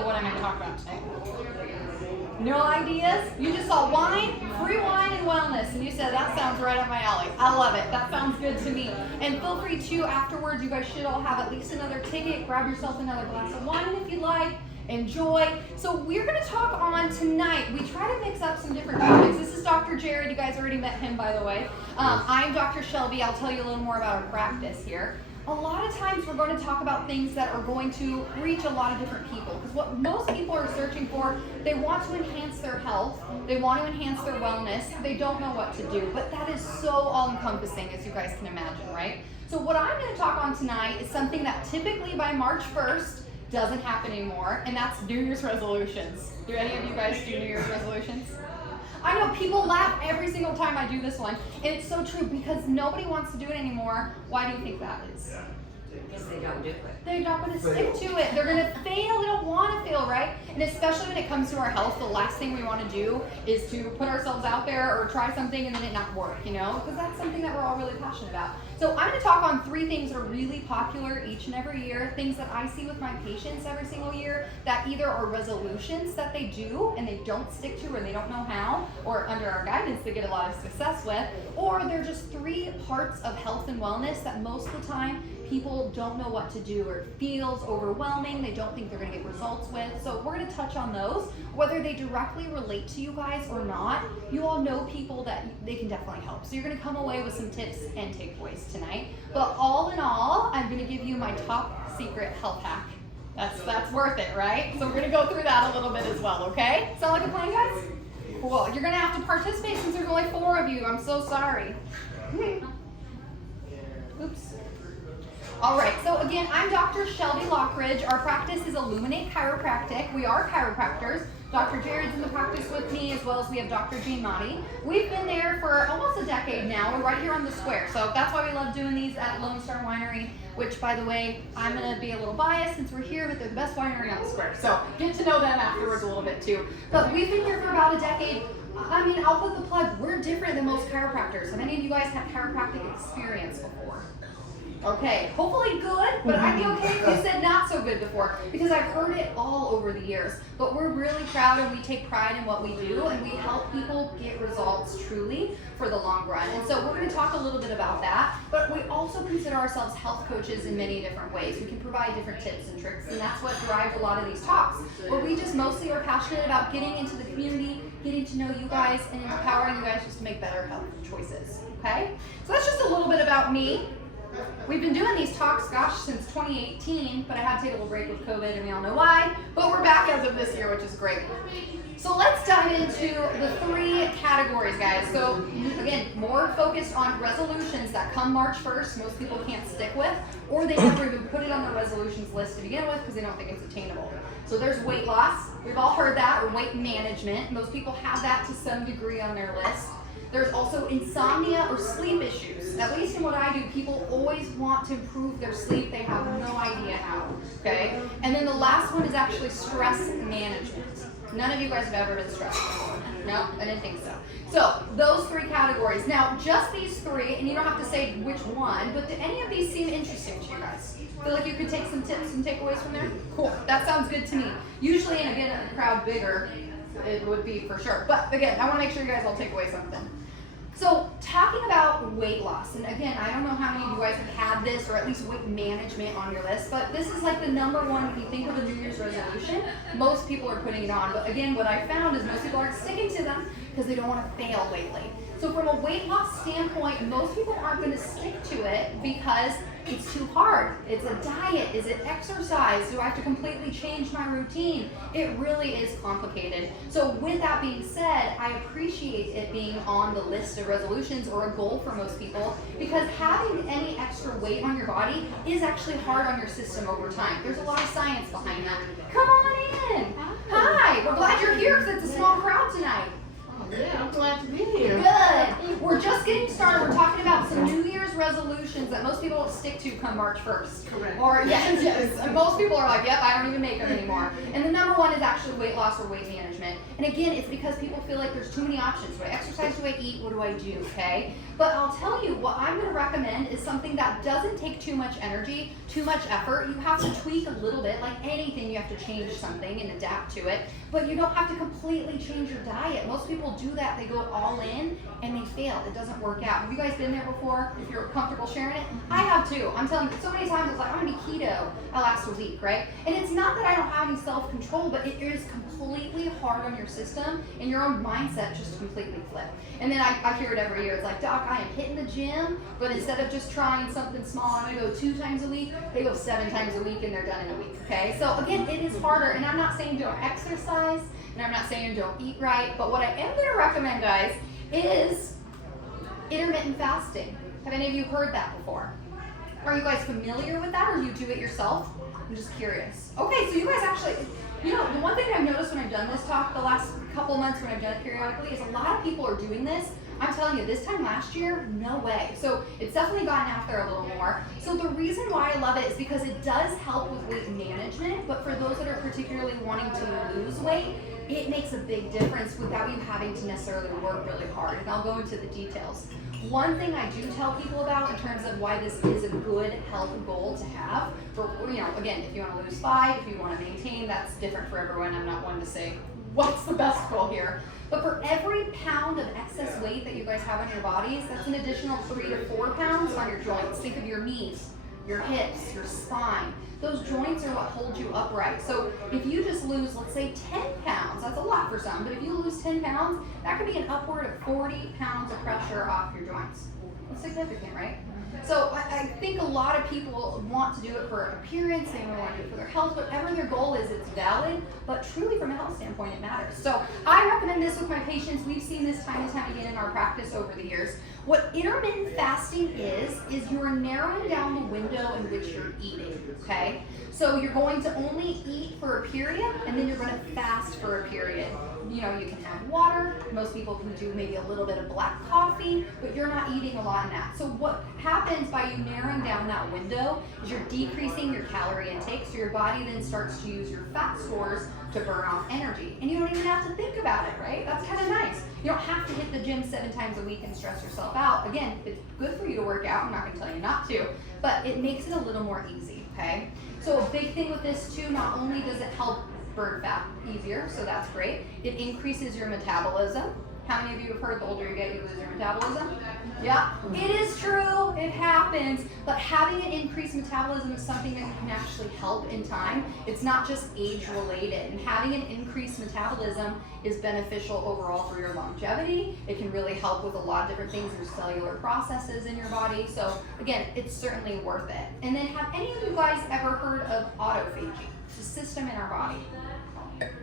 idea what I'm going to talk about today? No ideas? You just saw wine, free wine and wellness, and you said, that sounds right up my alley. I love it. That sounds good to me. And feel free to, afterwards, you guys should all have at least another ticket. Grab yourself another glass of wine if you like. Enjoy. So we're going to talk on tonight. We try to mix up some different topics. This is Dr. Jared. You guys already met him, by the way. I'm Dr. Shelby. I'll tell you a little more about our practice here. A lot of times we're going to talk about things that are going to reach a lot of different people, because what most people are searching for, they want to enhance their health, they want to enhance their wellness, they don't know what to do, but that is so all-encompassing, as you guys can imagine, right? So what I'm going to talk on tonight is something that typically by March 1st doesn't happen anymore, and that's New Year's resolutions. Do any of you guys do New Year's resolutions? I know people laugh every single time I do this one, and it's so true because nobody wants to do it anymore. Why do you think that is? Because they don't do it. They're not going to stick to it. They're going to fail. They don't want to fail, right? And especially when it comes to our health, the last thing we want to do is to put ourselves out there or try something and then it not work, you know? Because that's something that we're all really passionate about. So I'm going to talk on 3 things that are really popular each and every year, things that I see with my patients every single year that either are resolutions that they do and they don't stick to or they don't know how, or under our guidance they get a lot of success with, or they're just 3 parts of health and wellness that most of the time people don't know what to do or it feels overwhelming, they don't think they're going to get results with. So we're going to touch on those, whether they directly relate to you guys or not. You all know people that they can definitely help. So you're going to come away with some tips and takeaways tonight. But all in all, I'm going to give you my top secret health hack. That's worth it, right? So we're going to go through that a little bit as well, okay? Sound like a plan, guys? Cool. You're going to have to participate since there's only 4 of you. I'm so sorry. Oops. All right, so again, I'm Dr. Shelby Lockridge. Our practice is Illuminate Chiropractic. We are chiropractors. Dr. Jared's in the practice with me, as well as we have Dr. Jean Motti. We've been there for almost a decade now. We're right here on the square, so that's why we love doing these at Lone Star Winery, which, by the way, I'm going to be a little biased since we're here, but they're the best winery on the square. So get to know them afterwards a little bit, too. But we've been here for about a decade. I mean, I'll put the plug. We're different than most chiropractors. Have any of you guys had chiropractic experience before? Okay, hopefully good, but I'd be okay if you said not so good before, because I've heard it all over the years. But we're really proud and we take pride in what we do, and we help people get results truly for the long run. And so we're going to talk a little bit about that, but we also consider ourselves health coaches in many different ways. We can provide different tips and tricks, and that's what drives a lot of these talks, where we just mostly are passionate about getting into the community, getting to know you guys, and empowering you guys just to make better health choices, okay? So that's just a little bit about me. We've been doing these talks, gosh, since 2018, but I had to take a little break with COVID, and we all know why. But we're back as of this year, which is great. So let's dive into the 3 categories, guys. So again, more focused on resolutions that come March 1st, most people can't stick with, or they never even put it on their resolutions list to begin with because they don't think it's attainable. So there's weight loss. We've all heard that, or weight management. Most people have that to some degree on their list. There's also insomnia or sleep issues. At least in what I do, people always want to improve their sleep. They have no idea how, okay? And then the last one is actually stress management. None of you guys have ever been stressed before. No, I didn't think so. So those 3 categories. Now, just these 3, and you don't have to say which one, but do any of these seem interesting to you guys? Feel like you could take some tips and takeaways from there? Cool, that sounds good to me. Usually, and again, a crowd bigger, it would be for sure. But again, I want to make sure you guys all take away something. So talking about weight loss, and again, I don't know how many of you guys have had this or at least weight management on your list, but this is like the number one, when you think of a New Year's resolution, most people are putting it on. But again, what I found is most people aren't sticking to them because they don't want to fail lately. So from a weight loss standpoint, most people aren't going to stick to it because it's too hard. It's a diet. Is it exercise? Do I have to completely change my routine? It really is complicated. So with that being said, I appreciate it being on the list of resolutions or a goal for most people, because having any extra weight on your body is actually hard on your system over time. There's a lot of science behind that. Come on in. Hi. We're glad you're here because it's a small crowd tonight. Yeah, I'm glad to be here. Good. We're just getting started. We're talking about some New Year's resolutions that most people don't stick to come March 1st. Correct. Or yes. And most people are like, yep, I don't even make them anymore. And the number one is actually weight loss or weight management. And again, it's because people feel like there's too many options. Do I exercise? Do I eat? What do I do? Okay? But I'll tell you, what I'm gonna recommend is something that doesn't take too much energy, too much effort. You have to tweak a little bit, like anything, you have to change something and adapt to it. But you don't have to completely change your diet. Most people do that, they go all in and they fail. It doesn't work out. Have you guys been there before? If you're comfortable sharing it? I have too. I'm telling you, so many times it's like, I'm gonna be keto. I last a week, right? And it's not that I don't have any self-control, but it is completely hard on your system and your own mindset just completely flip. And then I hear it every year. It's like, Doc, I am hitting the gym, but instead of just trying something small, I'm gonna go 2 times a week. They go 7 times a week and they're done in a week, okay? So again, it is harder, and I'm not saying don't exercise, and I'm not saying don't eat right, but what I am gonna recommend, guys, is intermittent fasting. Have any of you heard that before? Are you guys familiar with that, or do you do it yourself? I'm just curious. Okay, so you guys actually, you know, the one thing I've noticed when I've done this talk the last couple months when I've done it periodically is a lot of people are doing this. I'm telling you, this time last year, no way. So it's definitely gotten out there a little more. So the reason why I love it is because it does help with weight management, but for those that are particularly wanting to lose weight, it makes a big difference without you having to necessarily work really hard. And I'll go into the details. One thing I do tell people about in terms of why this is a good health goal to have, for, you know, again, if you want to lose 5, if you want to maintain, that's different for everyone. I'm not one to say what's the best goal here. But for every pound of excess weight that you guys have on your bodies, that's an additional 3 to 4 pounds on your joints. Think of your knees, your hips, your spine. Those joints are what hold you upright. So if you just lose, let's say 10 pounds, that's a lot for some, but if you lose 10 pounds, that could be an upward of 40 pounds of pressure off your joints. That's significant, right? So I think a lot of people want to do it for appearance, they want to do it for their health, whatever their goal is, it's valid, but truly from a health standpoint, it matters. So I recommend this with my patients. We've seen this time and time again in our practice over the years. What intermittent fasting is you're narrowing down the window in which you're eating, okay? So you're going to only eat for a period, and then you're going to fast for a period. You know, you can have water. Most people can do maybe a little bit of black coffee, but you're not eating a lot in that. So what happens by you narrowing down that window is you're decreasing your calorie intake, so your body then starts to use your fat stores to burn off energy. And you don't even have to think about it, right? That's kind of nice. You don't have to hit the gym 7 times a week and stress yourself out. Again, if it's good for you to work out, I'm not going to tell you not to, but it makes it a little more easy, okay? So a big thing with this too, not only does it help burn fat easier, so that's great, it increases your metabolism. How many of you have heard the older you get, you lose your metabolism? Yeah, it is true, it happens, but having an increased metabolism is something that you can actually help in time. It's not just age related, and having an increased metabolism is beneficial overall for your longevity. It can really help with a lot of different things, your cellular processes in your body, so again, it's certainly worth it. And then have any of you guys ever heard of autophagy? It's a system in our body.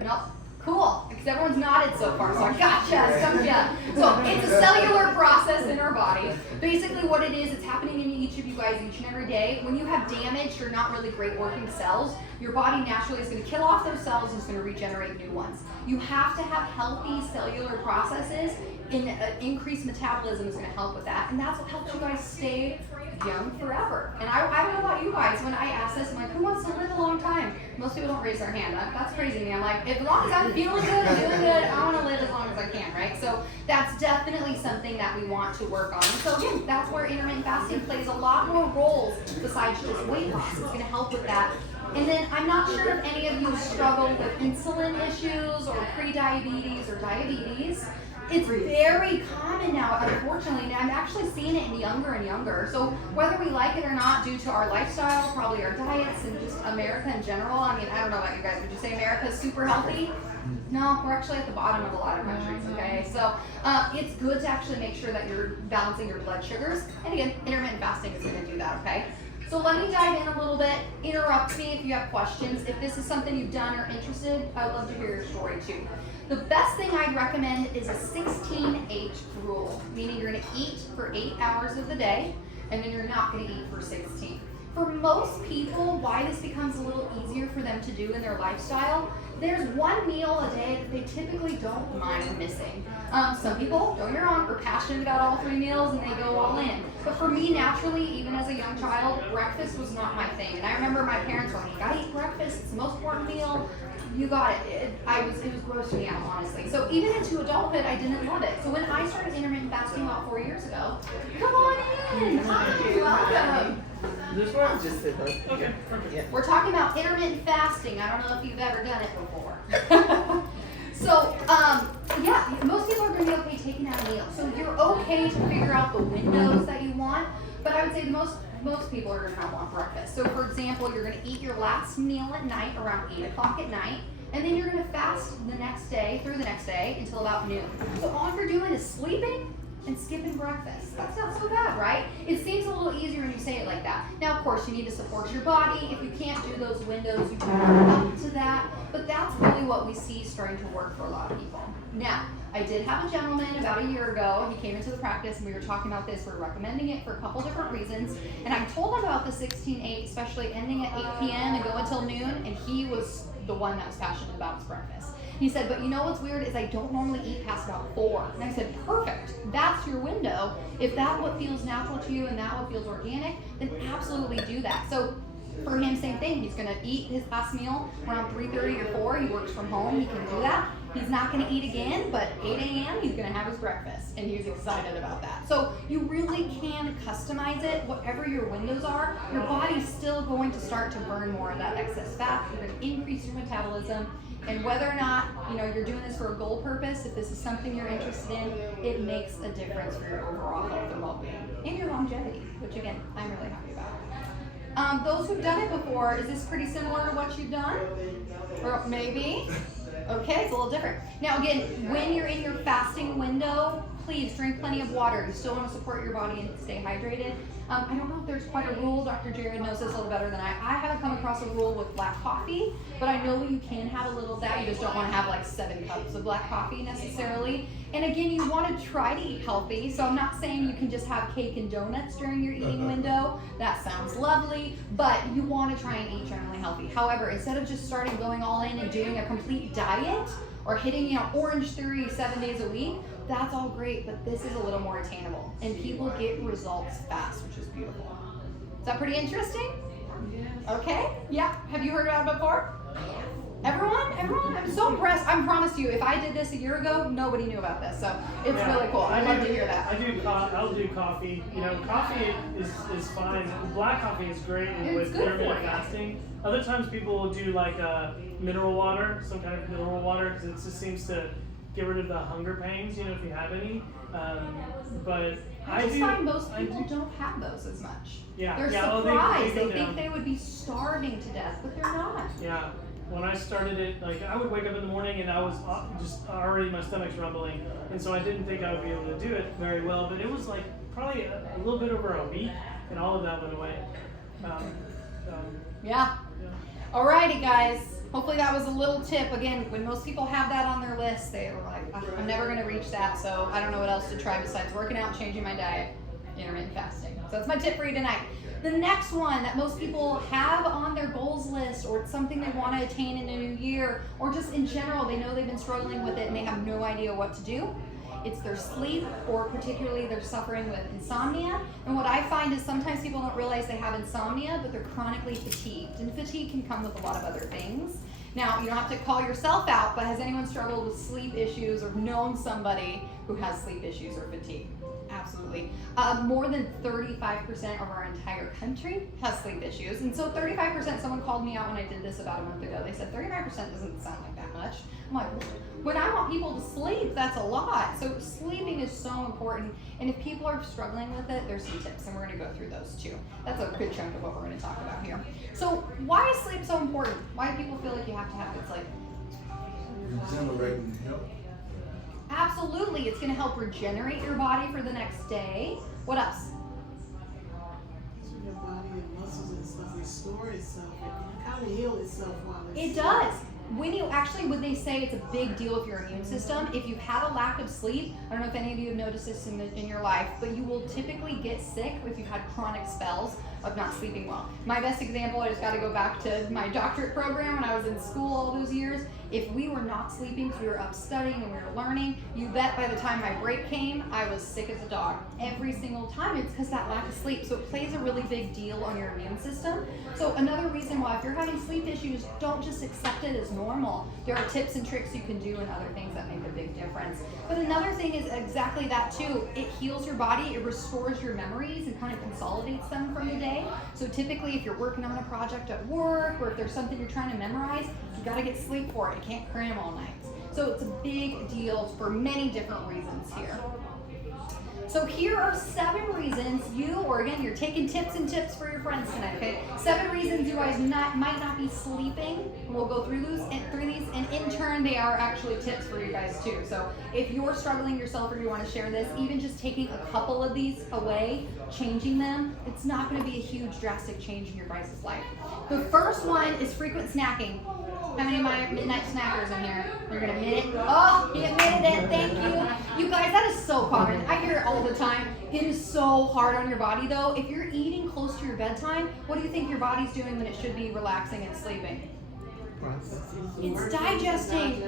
No? Cool, because everyone's nodded so far, so I gotcha, stumped ya. So it's a cellular process in our body. Basically what it is, it's happening in each of you guys each and every day. When you have damaged or not really great working cells, your body naturally is going to kill off those cells and it's going to regenerate new ones. You have to have healthy cellular processes, and increased metabolism is going to help with that, and that's what helps you guys stay young forever. And I don't know about you guys, when I ask this, I'm like, who wants to live a long time? Most people don't raise their hand. That's crazy to me. I'm like, as long as I'm feeling good and doing good, I want to live as long as I can, right? So that's definitely something that we want to work on. And so again, that's where intermittent fasting plays a lot more roles besides just weight loss. It's going to help with that. And then I'm not sure if any of you struggle with insulin issues or pre-diabetes or diabetes. It's very common now, unfortunately, and I'm actually seeing it in younger and younger. So whether we like it or not, due to our lifestyle, probably our diets, and just America in general, I mean, I don't know about you guys, would you say America is super healthy? No, we're actually at the bottom of a lot of countries, okay? So it's good to actually make sure that you're balancing your blood sugars. And again, intermittent fasting is gonna do that, okay? So let me dive in a little bit. Interrupt me if you have questions. If this is something you've done or interested, I'd love to hear your story too. The best thing I'd recommend is a 16-8 rule, meaning you're gonna eat for 8 hours of the day, and then you're not gonna eat for 16. For most people, why this becomes a little easier for them to do in their lifestyle, there's one meal a day that they typically don't mind missing. Some people, don't get me wrong, are passionate about all 3 meals and they go all in. But for me, naturally, even as a young child, breakfast was not my thing. And I remember my parents were like, you gotta eat breakfast, it's the most important meal. You got it. It was grossing me out, honestly. So even into adulthood, I didn't love it. So when I started intermittent fasting about 4 years ago, come on in. Hi, welcome. This one? Just sit there. Okay, perfect. Yeah. We're talking about intermittent fasting. I don't know if you've ever done it before. So, yeah, most people are going to be okay taking out a meal. So you're okay to figure out the windows that you want, but I would say most people are going to want breakfast. So for example, you're going to eat your last meal at night around 8 o'clock at night, and then you're going to fast the next day, through the next day, until about noon. So all you're doing is sleeping and skipping breakfast. That's not so bad, right? It seems a little easier when you say it like that. Now, of course, you need to support your body. If you can't do those windows, you can work up to that. But that's really what we see starting to work for a lot of people. Now, I did have a gentleman about a year ago. He came into the practice and we were talking about this. We're recommending it for a couple different reasons. And I told him about the 16-8, especially ending at 8 p.m. and go until noon. And he was the one that was passionate about his breakfast. He said, but you know what's weird is I don't normally eat past about 4. And I said, perfect. That's your window. If that's what feels natural to you and that what feels organic, then absolutely do that. So for him, same thing. He's going to eat his last meal around 3:30 or 4. He works from home. He can do that. He's not going to eat again, but 8 a.m. he's going to have his breakfast, and he's excited about that. So you really can customize it. Whatever your windows are, your body's still going to start to burn more of that excess fat. You're going to increase your metabolism. And whether or not, you're doing this for a goal purpose, if this is something you're interested in, it makes a difference for your overall health and well-being and your longevity, which again, I'm really happy about. Those who've done it before, is this pretty similar to what you've done? Or maybe? Okay, it's a little different. Now again, when you're in your fasting window, please drink plenty of water. You still want to support your body and stay hydrated. I don't know if there's quite a rule. Dr. Jared knows this a little better than I. I haven't come across a rule with black coffee, but I know you can have a little of that. You just don't want to have like 7 cups of black coffee necessarily. And again, you want to try to eat healthy. So I'm not saying you can just have cake and donuts during your eating window. That sounds lovely, but you want to try and eat generally healthy. However, instead of just starting going all in and doing a complete diet or hitting, Orange Theory 7 days a week, that's all great, but this is a little more attainable. And people get results fast, which is beautiful. Is that pretty interesting? Yes. Okay, yeah. Have you heard about it before? Everyone? I'm so impressed. I promise you, if I did this a year ago, nobody knew about this. So it's really cool. I'd love to hear that. I'll do coffee. Coffee is fine. Black coffee is great with good for intermittent you. fasting. Other times people will do like mineral water, some kind of mineral water, because it just seems to get rid of the hunger pangs, if you have any. But I just find most people don't have those as much. Yeah. They're yeah, surprised. they They think down. they would be starving to death, but they're not. Yeah. When I started it, I would wake up in the morning and I was just already, my stomach's rumbling. And so I didn't think I would be able to do it very well, but it was probably a little bit over a week and all of that went away. Yeah. Alrighty, guys. Hopefully that was a little tip. Again, when most people have that on their list, they were like, I'm never going to reach that, so I don't know what else to try besides working out, changing my diet, intermittent fasting. So that's my tip for you tonight. The next one that most people have on their goals list, or it's something they want to attain in a new year, or just in general, they know they've been struggling with it and they have no idea what to do. It's their sleep, or particularly they're suffering with insomnia. And what I find is sometimes people don't realize they have insomnia, but they're chronically fatigued. And fatigue can come with a lot of other things. Now, you don't have to call yourself out, but has anyone struggled with sleep issues or known somebody who has sleep issues or fatigue? Absolutely. More than 35% of our entire country has sleep issues. And so 35%, someone called me out when I did this about a month ago. They said 35% doesn't sound like that much. I'm like, when I want people to sleep, that's a lot. So sleeping is so important. And if people are struggling with it, there's some tips, and we're going to go through those too. That's a good chunk of what we're going to talk about here. So why is sleep so important? Why do people feel like you have to have good sleep? Exhilarating help. Absolutely. It's going to help regenerate your body for the next day. What else? So your body and muscles and stuff restore itself and kind of heal itself while it's It does. When they say it's a big deal with your immune system, if you've had a lack of sleep, I don't know if any of you have noticed this in your life, but you will typically get sick if you've had chronic spells of not sleeping well. My best example, I just got to go back to my doctorate program when I was in school all those years. If we were not sleeping because we were up studying and we were learning, you bet by the time my break came, I was sick as a dog. Every single time, it's because that lack of sleep. So it plays a really big deal on your immune system. So another reason why if you're having sleep issues, don't just accept it as normal. There are tips and tricks you can do and other things that make a big difference. But another thing is exactly that too. It heals your body, it restores your memories and kind of consolidates them from the day. So typically if you're working on a project at work or if there's something you're trying to memorize, you gotta get sleep for it. You can't cram all night. So it's a big deal for many different reasons here. So here are 7 reasons you're taking tips and tips for your friends tonight, okay? 7 reasons you guys might not be sleeping. We'll go through these, and in turn, they are actually tips for you guys too. So if you're struggling yourself or you want to share this, even just taking a couple of these away, changing them, it's not going to be a huge drastic change in your guys' life. The first one is frequent snacking. How many of my midnight snackers in here? You're gonna admit it? Oh, he admitted it, thank you. You guys, that is so common. I hear it all the time. It is so hard on your body though. If you're eating close to your bedtime, what do you think your body's doing when it should be relaxing and sleeping? It's digesting.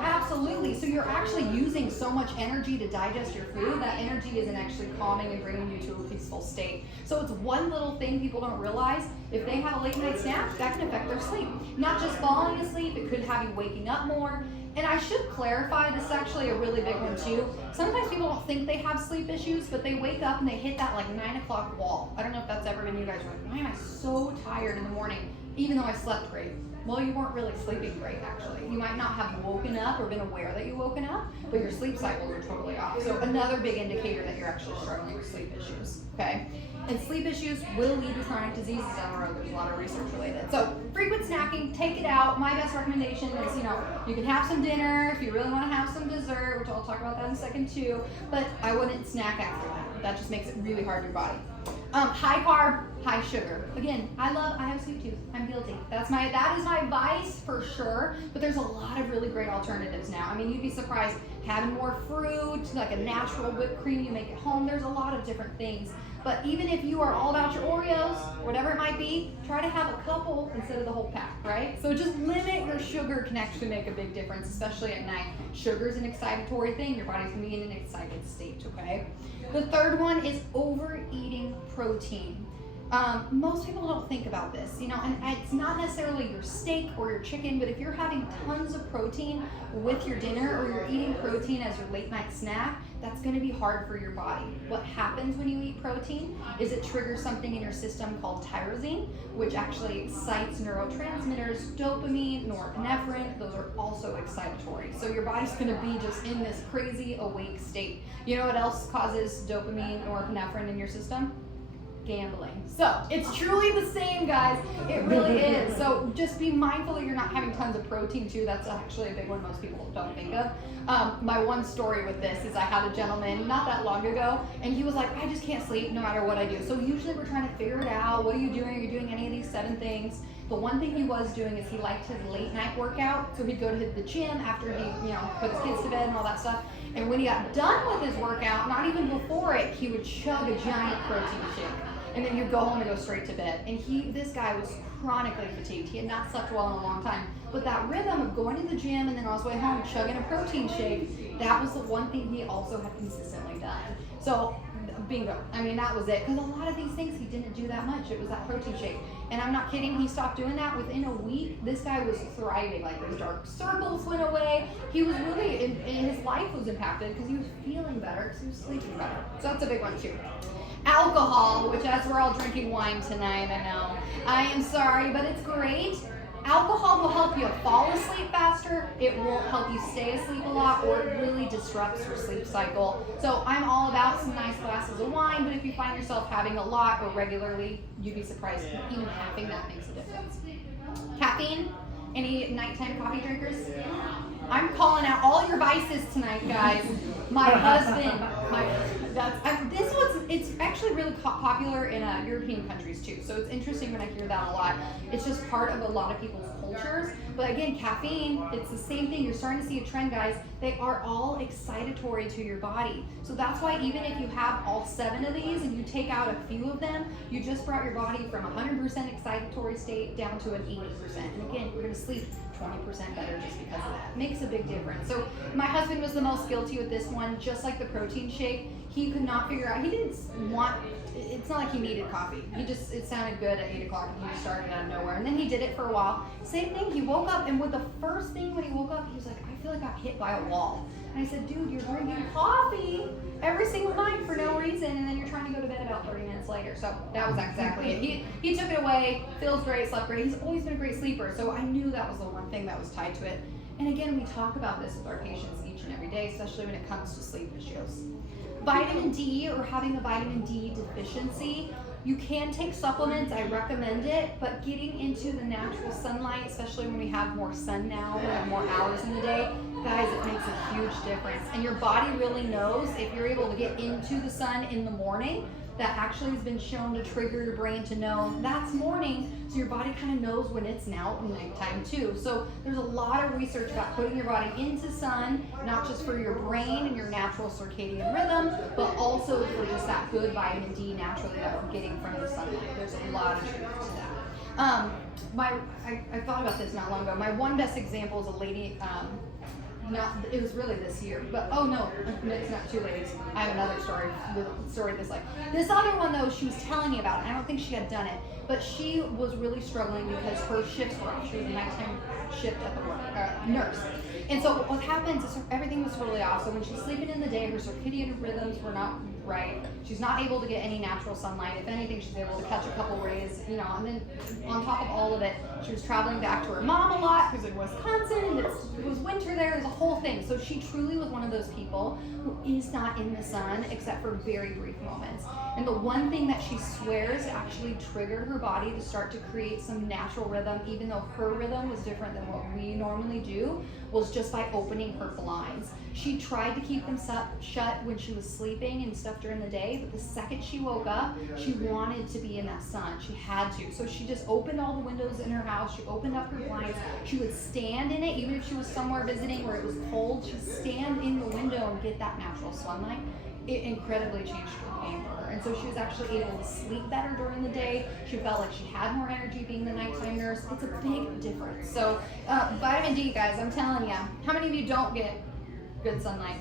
Absolutely. So you're actually using so much energy to digest your food. That energy isn't actually calming and bringing you to a peaceful state. So it's one little thing people don't realize. If they have a late night snack, that can affect their sleep. Not just falling asleep, it could have you waking up more. And I should clarify, this is actually a really big one too. Sometimes people don't think they have sleep issues, but they wake up and they hit that like 9 o'clock wall. I don't know if that's ever been you guys. Like, why am I so tired in the morning, even though I slept great? Well, you weren't really sleeping great, actually. You might not have woken up or been aware that you woken up, but your sleep cycles are totally off. So another big indicator that you're actually struggling with sleep issues, okay? And sleep issues will lead to chronic diseases down the road. There's a lot of research related. So frequent snacking, take it out. My best recommendation is, you can have some dinner if you really want to have some dessert, which I'll talk about that in a second too, but I wouldn't snack after that. That just makes it really hard on your body. High carb, high sugar. Again, I have sweet tooth. I'm guilty. That is my vice for sure. But there's a lot of really great alternatives now. I mean, you'd be surprised having more fruit, like a natural whipped cream you make at home. There's a lot of different things. But even if you are all about your Oreos, whatever it might be, try to have a couple instead of the whole pack, right? So just limit your sugar can actually make a big difference, especially at night. Sugar is an excitatory thing. Your body's gonna be in an excited state, okay? The third one is overeating protein. Most people don't think about this, and it's not necessarily your steak or your chicken, but if you're having tons of protein with your dinner or you're eating protein as your late night snack, that's going to be hard for your body. What happens when you eat protein is it triggers something in your system called tyrosine, which actually excites neurotransmitters, dopamine, norepinephrine. Those are also excitatory. So your body's going to be just in this crazy awake state. You know what else causes dopamine, norepinephrine in your system? Gambling. So it's truly the same, guys. It really is. So just be mindful that you're not having tons of protein too. That's actually a big one most people don't think of. My one story with this is I had a gentleman not that long ago, and he was like, I just can't sleep no matter what I do. So usually we're trying to figure it out. What are you doing? Are you doing any of these 7 things? The one thing he was doing is he liked his late night workout. So he'd go to the gym after he, put his kids to bed and all that stuff. And when he got done with his workout, not even before it, he would chug a giant protein shake. And then he'd go home and go straight to bed. And this guy was chronically fatigued. He had not slept well in a long time. But that rhythm of going to the gym and then on his way home chugging a protein shake, that was the one thing he also had consistently done. So bingo. I mean, that was it. Because a lot of these things, he didn't do that much. It was that protein shake. And I'm not kidding. He stopped doing that. Within a week, this guy was thriving. Like, those dark circles went away. He was really, and his life was impacted because he was feeling better because he was sleeping better. So that's a big one, too. Alcohol, which as we're all drinking wine tonight, I know. I am sorry, but it's great. Alcohol will help you fall asleep faster. It won't help you stay asleep a lot, or it really disrupts your sleep cycle. So I'm all about some nice glasses of wine, but if you find yourself having a lot or regularly, you'd be surprised even having that makes a difference. Caffeine? Any nighttime coffee drinkers? I'm calling out all your vices tonight, guys. My husband, it's actually really popular in European countries too. So it's interesting when I hear that a lot. It's just part of a lot of people's tinctures. But again, caffeine, it's the same thing. You're starting to see a trend, guys. They are all excitatory to your body. So that's why even if you have all 7 of these and you take out a few of them, you just brought your body from 100% excitatory state down to an 80%. And again, you're gonna sleep 20% better just because of that. Makes a big difference. So my husband was the most guilty with this one, just like the protein shake. He could not figure out, he didn't want, it's not like he needed coffee. It sounded good at 8 o'clock and he just started out of nowhere. And then he did it for a while. Same thing, he woke up and with the first thing when he woke up, he was like, I feel like I got hit by a wall. And I said, dude, you're drinking coffee every single night for no reason, and then you're trying to go to bed about 30 minutes later. So that was exactly it. He took it away, feels great, slept great. He's always been a great sleeper, so I knew that was the one thing that was tied to it. And again, we talk about this with our patients each and every day, especially when it comes to sleep issues. Vitamin D or having a vitamin D deficiency, you can take supplements, I recommend it, but getting into the natural sunlight, especially when we have more sun now, we have more hours in the day, guys, it makes a huge difference. And your body really knows if you're able to get into the sun in the morning, that actually has been shown to trigger your brain to know that's morning, so your body kind of knows when it's now nighttime too. So there's a lot of research about putting your body into sun, not just for your brain and your natural circadian rhythm, but also for just that good vitamin D naturally that we're getting from the sunlight. There's a lot of truth to that. I thought about this not long ago. My one best example is a lady, it was really this year, but oh no, it's not 2 ladies. I have another story this like. This other one though, she was telling me about it. I don't think she had done it, but she was really struggling because her shifts were off. She was a nighttime shift at the work, nurse. And so what happens is everything was totally off. So when she's sleeping in the day, her circadian rhythms were not right. She's not able to get any natural sunlight. If anything, she's able to catch a couple rays, and then on top of all of it, she was traveling back to her mom a lot because in Wisconsin, it was winter there, it was a whole thing. So she truly was one of those people who is not in the sun except for very brief moments. And the one thing that she swears actually triggered her body to start to create some natural rhythm, even though her rhythm was different than what we normally do, was just by opening her blinds. She tried to keep them shut when she was sleeping and stuff during the day, but the second she woke up, she wanted to be in that sun. She had to. So she just opened all the windows in her house. She opened up her blinds. She would stand in it, even if she was somewhere visiting where it was cold, she'd stand in the window and get that natural sunlight. It incredibly changed her game for her. And so she was actually able to sleep better during the day. She felt like she had more energy being the nighttime nurse. It's a big difference. So vitamin D, guys, I'm telling you, how many of you don't get good sunlight?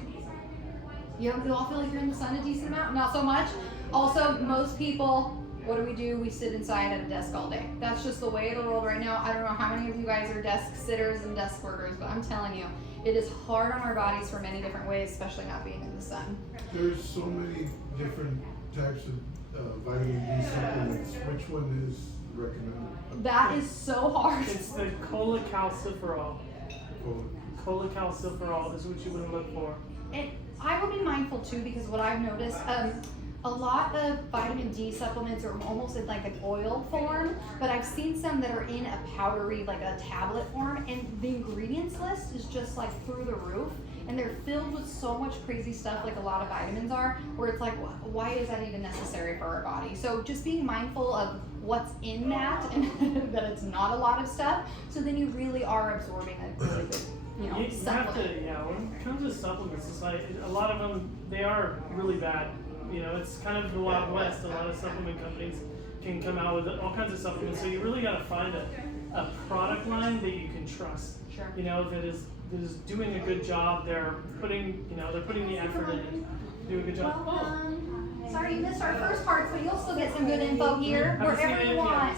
You all feel like you're in the sun a decent amount? Not so much. Also, most people, what do? We sit inside at a desk all day. That's just the way of the world right now. I don't know how many of you guys are desk sitters and desk workers, but I'm telling you, it is hard on our bodies for many different ways, especially not being in the sun. There's so many different types of vitamin D supplements. Which one is recommended? That is so hard. It's the cholecalciferol. Cholecalciferol is what you want to look for. And I will be mindful too, because what I've noticed, a lot of vitamin D supplements are almost in like an oil form, but I've seen some that are in a powdery, like a tablet form, and the ingredients list is just like through the roof, and they're filled with so much crazy stuff like a lot of vitamins are, where it's like, why is that even necessary for our body? So just being mindful of what's in that and that it's not a lot of stuff, so then you really are absorbing a really good, You have supplement. to, when it comes to supplements, it's like a lot of them, they are really bad. It's kind of the Wild West. A lot of supplement companies can come out with all kinds of supplements. So you really got to find a product line that you can trust. Sure. That is doing a good job. They're putting the effort in, do a good job. Sorry you missed our first part, but you'll still get some good info here wherever you want.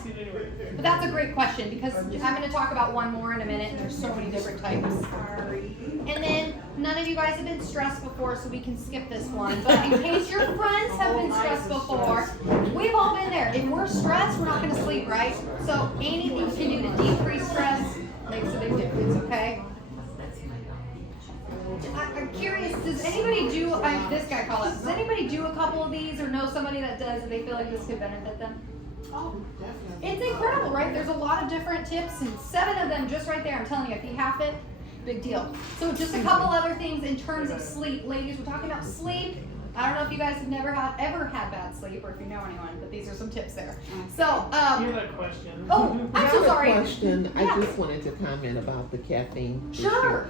But that's a great question, because I'm going to talk about one more in a minute, and there's so many different types. And then none of you guys have been stressed before, so we can skip this one. But in case your friends have been stressed before, we've all been there. If we're stressed, we're not going to sleep, right? So anything you can do to decrease stress makes a big difference, okay? I'm curious, does anybody do, this guy called up, does anybody do a couple of these or know somebody that does and they feel like this could benefit them? Oh, definitely. It's incredible, right? There's a lot of different tips and 7 of them just right there. I'm telling you, if you have it, big deal. So just a couple other things in terms of sleep. Ladies, we're talking about sleep. I don't know if you guys have ever had bad sleep, or if you know anyone, but these are some tips there. So, You have a question. oh, I I'm have so a sorry. question. Yeah. I just wanted to comment about the caffeine issue. Sure.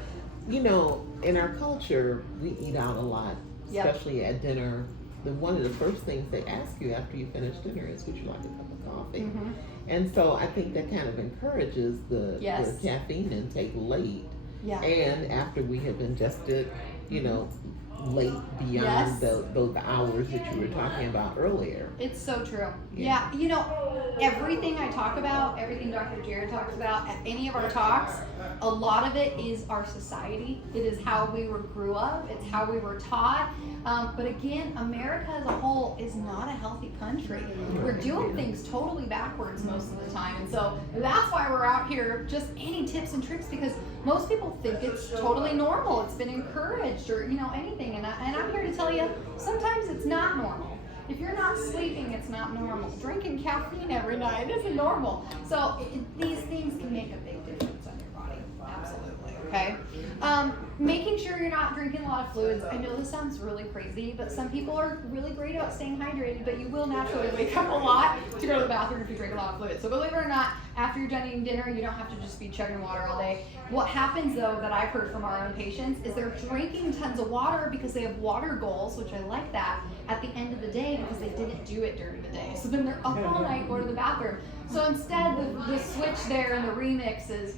You know, in our culture, we eat out a lot, Yep. especially at dinner. One of the first things they ask you after you finish dinner is, would you like a cup of coffee? Mhm. And so I think that kind of encourages the Yes. caffeine intake late. Yeah. And after we have ingested, you know, late beyond Yes. those hours that you were talking about earlier. It's so true. Yeah. Yeah, you know, everything I talk about, everything Dr. Jared talks about at any of our talks, a lot of it is our society. It is how we grew up. It's how we were taught. But again, America as a whole is not a healthy country. We're doing things totally backwards most of the time. And so that's why we're out here just any tips and tricks, because most people think it's totally normal. It's been encouraged, or, you know, anything. And I'm here to tell you, sometimes it's not normal. If you're not sleeping, it's not normal. Drinking caffeine every night isn't normal. So these things can make a big difference on your body. Absolutely. Okay. Making sure you're not drinking a lot of fluids. I know this sounds really crazy, but some people are really great about staying hydrated, but you will naturally wake up a lot to go to the bathroom if you drink a lot of fluids. So believe it or not, after you're done eating dinner, you don't have to just be chugging water all day. What happens though, that I've heard from our own patients, is they're drinking tons of water because they have water goals, which I like that, at the end of the day, because they didn't do it during the day. So then they're up all night going to the bathroom. So instead, the switch there and the remix is,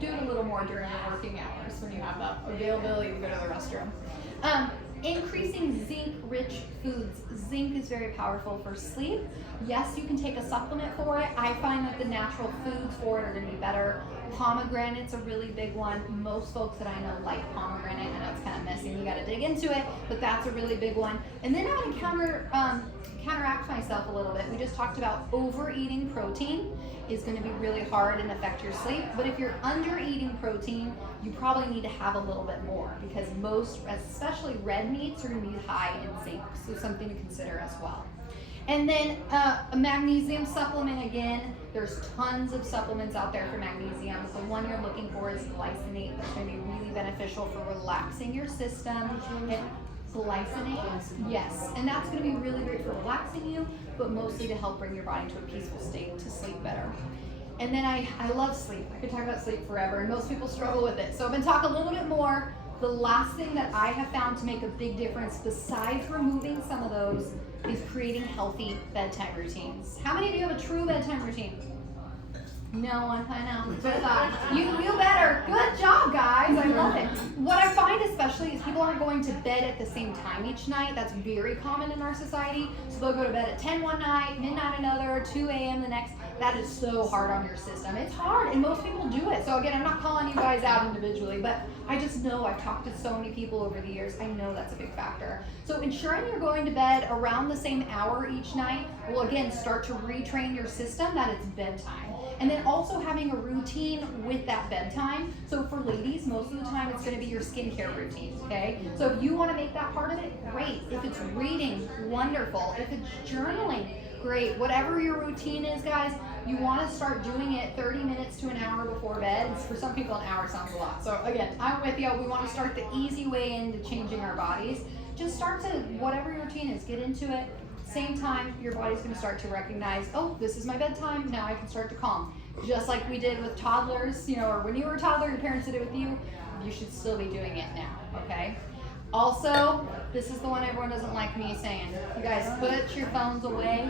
do it a little more during the working hours when you have that availability to go to the restroom. Increasing zinc-rich foods. Zinc is very powerful for sleep. Yes, you can take a supplement for it. I find that the natural foods for it are going to be better. Pomegranate's a really big one. Most folks that I know like pomegranate. I know it's kind of messy and you got to dig into it, but that's a really big one. And then I'm going to counteract myself a little bit. We just talked about overeating protein is going to be really hard and affect your sleep. But if you're under eating protein, you probably need to have a little bit more, because most, especially red meats, are going to be high in zinc. So something to consider as well. And then a magnesium supplement, again, there's tons of supplements out there for magnesium. The one you're looking for is glycinate. That's going to be really beneficial for relaxing your system. And glycinate, yes, and that's going to be really great for relaxing you, but mostly to help bring your body to a peaceful state to sleep better. And then I love sleep. I could talk about sleep forever, and most people struggle with it. So I'm going to talk a little bit more. The last thing that I have found to make a big difference, besides removing some of those, is creating healthy bedtime routines. How many of you have a true bedtime routine? No one, I know. That's what I thought. You feel better. Good job, guys. I love it. What I find especially is people aren't going to bed at the same time each night. That's very common in our society. So they'll go to bed at 10 one night, midnight another, 2 a.m. the next. That is so hard on your system. It's hard, and most people do it. So again, I'm not calling you guys out individually, but I just know I've talked to so many people over the years. I know that's a big factor. So ensuring you're going to bed around the same hour each night will again start to retrain your system that it's bedtime. And then also having a routine with that bedtime. So for ladies, most of the time it's going to be your skincare routine, okay? So if you want to make that part of it, great. If it's reading, wonderful. If it's journaling, great. Whatever your routine is, guys, you want to start doing it 30 minutes to an hour before bed. For some people, an hour sounds a lot. So again, I'm with you. We want to start the easy way into changing our bodies. Just start to, whatever your routine is, get into it. Same time, your body's going to start to recognize, oh, this is my bedtime. Now I can start to calm. Just like we did with toddlers, you know, or when you were a toddler, your parents did it with you. You should still be doing it now, okay? Also, this is the one everyone doesn't like me saying. You guys, put your phones away.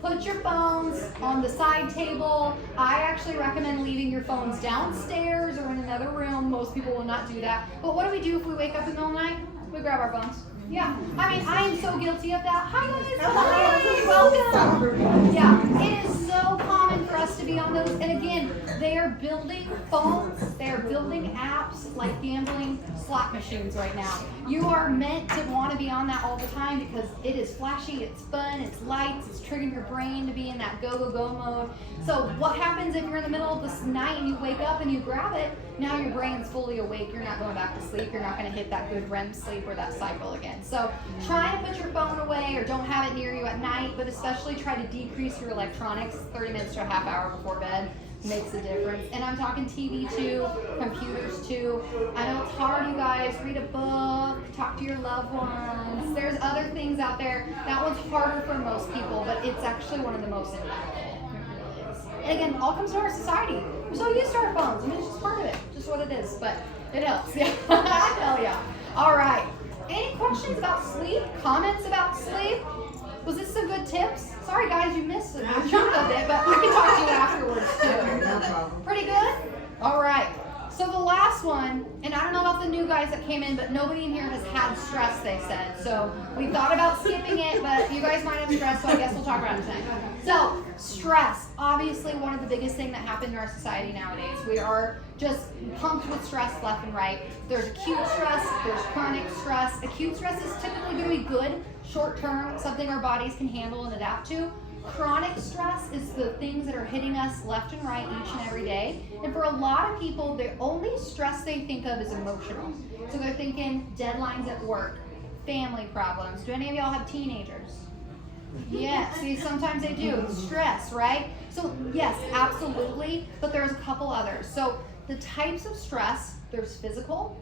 Put your phones on the side table. I actually recommend leaving your phones downstairs or in another room. Most people will not do that. But what do we do if we wake up in the middle of the night? We grab our phones. Yeah, I mean, I am so guilty of that. Hi guys, hi, welcome. Yeah, it is so common for us to be on those. And again, they are building phones, they are building apps like gambling slot machines right now. You are meant to want to be on that all the time because it is flashy, it's fun, it's lights, it's triggering your brain to be in that go, go, go mode. So what happens if you're in the middle of this night and you wake up and you grab it? Now your brain's fully awake, you're not going back to sleep, you're not going to hit that good REM sleep or that cycle again. So try to put your phone away or don't have it near you at night, but especially try to decrease your electronics 30 minutes to a half hour before bed. makes a difference. And I'm talking TV too, computers too. I know it's hard, you guys. Read a book, talk to your loved ones. There's other things out there. That one's harder for most people, but it's actually one of the most impactful. And again, all comes to our society. We're so used to our phones. I mean, it's just part of it, just what it is. But it helps. Yeah, hell yeah. All right. Any questions about sleep? Comments about sleep? Was this some good tips? Sorry guys, you missed a chunk of it, but I can talk to you afterwards too. No problem. Pretty good? All right. So the last one, and I don't know about the new guys that came in, but nobody in here has had stress, they said. So we thought about skipping it, but you guys might have stress, so I guess we'll talk about it tonight. So stress, obviously one of the biggest things that happen in our society nowadays. We are just pumped with stress left and right. There's acute stress, there's chronic stress. Acute stress is typically going to be good, short term, something our bodies can handle and adapt to. Chronic stress is the things that are hitting us left and right each and every day. And for a lot of people, the only stress they think of is emotional. So they're thinking deadlines at work, family problems. Do any of y'all have teenagers? Yeah, see, sometimes they do. Stress, right? So yes, absolutely, but there's a couple others. So the types of stress, there's physical,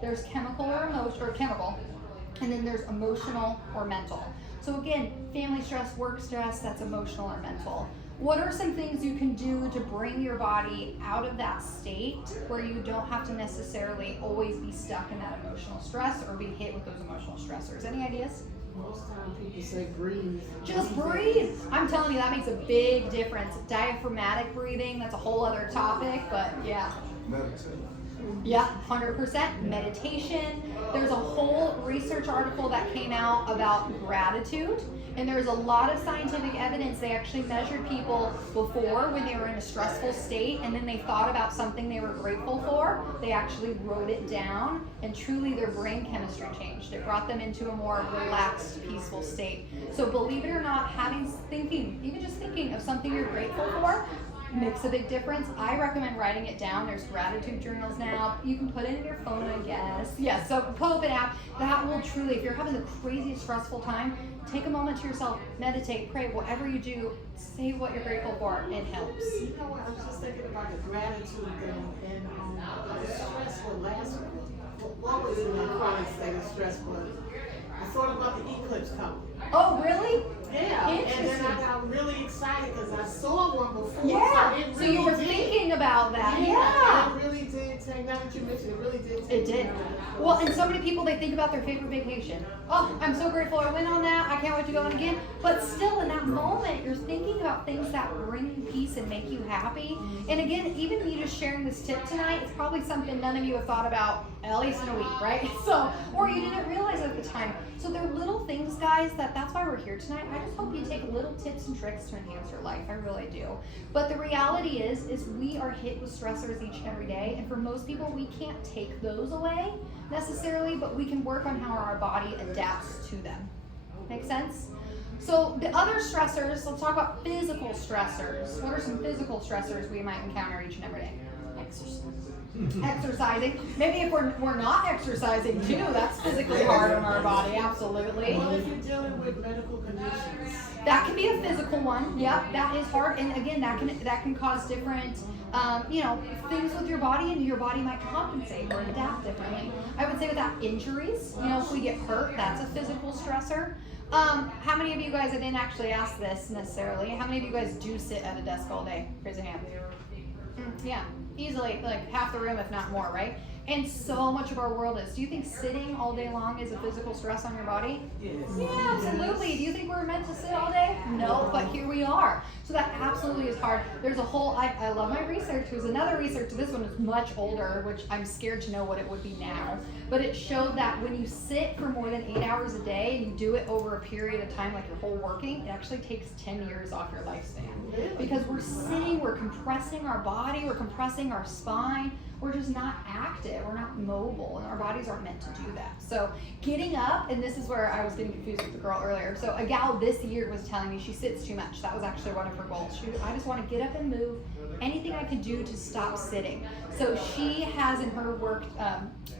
there's chemical or chemical, and then there's emotional or mental. So again, family stress, work stress, that's emotional or mental. What are some things you can do to bring your body out of that state where you don't have to necessarily always be stuck in that emotional stress or be hit with those emotional stressors? Any ideas? Most times people say breathe. Just breathe. I'm telling you, that makes a big difference. Diaphragmatic breathing, that's a whole other topic, but yeah. Meditate. Yeah, 100%. Meditation. There's a whole research article that came out about gratitude, and there's a lot of scientific evidence. They actually measured people before when they were in a stressful state, and then they thought about something they were grateful for. They actually wrote it down, and truly their brain chemistry changed. It brought them into a more relaxed, peaceful state. So believe it or not, even just thinking of something you're grateful for makes a big difference. I recommend writing it down. There's gratitude journals now. You can put it in your phone, I guess. Yeah, so pull up an app. That will truly, if you're having the craziest stressful time, take a moment to yourself, meditate, pray, whatever you do, say what you're grateful for. It helps. You know what? I was just thinking about the gratitude thing, and the stressful last what was in a chronic state of stress was I thought about the eclipse coming. Oh, really? Yeah, and then Interesting. I got really excited because I saw one before. Yeah. it So really you were did. thinking about that. Yeah, Yeah. it really did take. Now that you mentioned, it really did. It Take did. me out of the Well, house. and so many people, they think about their favorite vacation. Oh, I'm so grateful I went on that. I can't wait to go on again. But still, in that moment, you're thinking about things that bring you peace and make you happy. And again, even me just sharing this tip tonight, it's probably something none of you have thought about at least in a week, right? So, or you didn't realize at the time. So they're little things, guys, that's why we're here tonight. I just hope you take little tips and tricks to enhance your life. I really do. But the reality is we are hit with stressors each and every day. And for most people, we can't take those away necessarily, but we can work on how our body adapts to them. Make sense? So the other stressors, let's talk about physical stressors. What are some physical stressors we might encounter each and every day? Exercising. Maybe if we're not exercising too, that's physically hard on our body, absolutely. Well, if you're dealing with medical conditions, That can be a physical one. Yep, that is hard, and again, that can cause different, things with your body, and your body might compensate or adapt differently. I would say with that, injuries. If we get hurt, that's a physical stressor. How many of you guys? I didn't actually ask this necessarily. How many of you guys do sit at a desk all day? Raise your hand. Yeah, easily like half the room, if not more, right? And so much of our world is. Do you think sitting all day long is a physical stress on your body? yes. Yeah, absolutely. Do you think we're meant to sit all day? No, but here we are. So that absolutely is hard. There's a whole, I love my research. There's another research, this one is much older, which I'm scared to know what it would be now. But it showed that when you sit for more than 8 hours a day and you do it over a period of time, like your whole working, it actually takes 10 years off your lifespan. Because we're sitting, we're compressing our body, we're compressing our spine. We're just not active, we're not mobile, and our bodies aren't meant to do that. So getting up, and this is where I was getting confused with the girl earlier. So a gal this year was telling me she sits too much. That was actually one of her goals. I just want to get up and move anything I could do to stop sitting. So she has in her work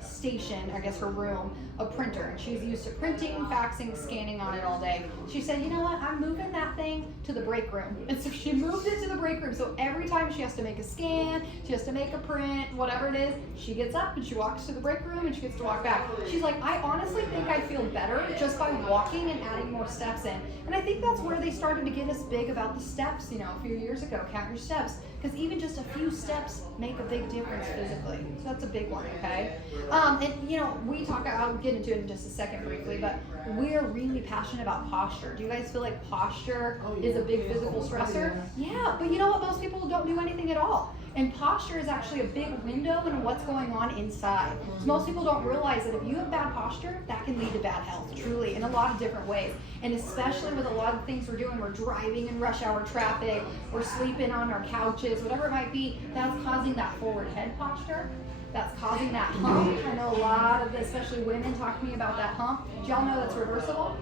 station, I guess her room, a printer, and she's used to printing, faxing, scanning on it all day. She said, you know what, I'm moving that thing to the break room. And so she moved it to the break room. So every time she has to make a scan, she has to make a print, whatever it is, she gets up and she walks to the break room and she gets to walk back. She's like, I honestly think I feel better just by walking and adding more steps in. And I think that's where they started to get us big about the steps, you know, a few years ago, count your steps. Because even just a few steps make a big difference physically. So that's a big one, okay? And you know, we talk, I'll get into it in just a second briefly, but we're really passionate about posture. Do you guys feel like posture is a big physical stressor? Yeah, but you know what? Most people don't do anything at all. And posture is actually a big window into what's going on inside. So most people don't realize that if you have bad posture, that can lead to bad health, truly, in a lot of different ways. And especially with a lot of things we're doing, we're driving in rush hour traffic, we're sleeping on our couches, whatever it might be, that's causing that forward head posture. That's causing that hump. I know a lot of, especially women, talk to me about that hump. Do y'all know that's reversible?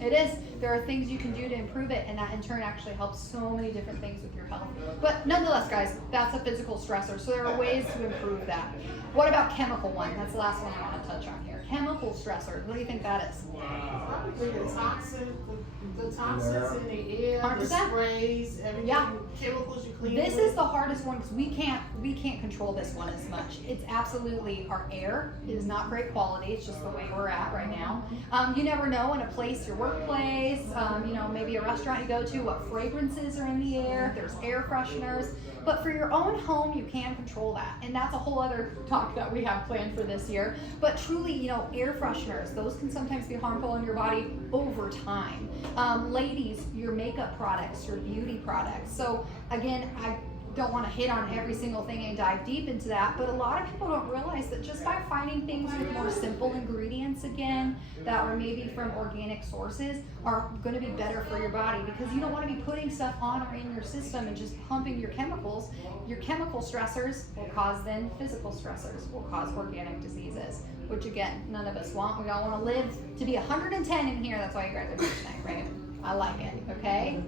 It is. There are things you can do to improve it, and that in turn actually helps so many different things with your health. But nonetheless, guys, that's a physical stressor, so there are ways to improve that. What about chemical one? That's the last one I want to touch on here. Chemical stressors. What do you think that is? Probably the toxins in the air, the 100%. sprays, everything, Yeah. chemicals you clean. This is the hardest one because we can't control this one as much. It's absolutely, our air is not great quality. It's just the way we're at right now. You never know in a place, your workplace, you know, maybe a restaurant you go to, what fragrances are in the air. There's air fresheners. But for your own home, you can control that. And that's a whole other talk that we have planned for this year. But truly, you know, air fresheners, those can sometimes be harmful on your body over time. Ladies, your makeup products, your beauty products. So again, I don't want to hit on every single thing and dive deep into that, but a lot of people don't realize that just by finding things with more simple ingredients again, that are maybe from organic sources, are going to be better for your body, because you don't want to be putting stuff on or in your system and just pumping your chemicals. Your chemical stressors will cause then physical stressors, will cause organic diseases, which again, none of us want. We all want to live to be 110 in here. That's why you guys are here tonight, right? I like it, okay?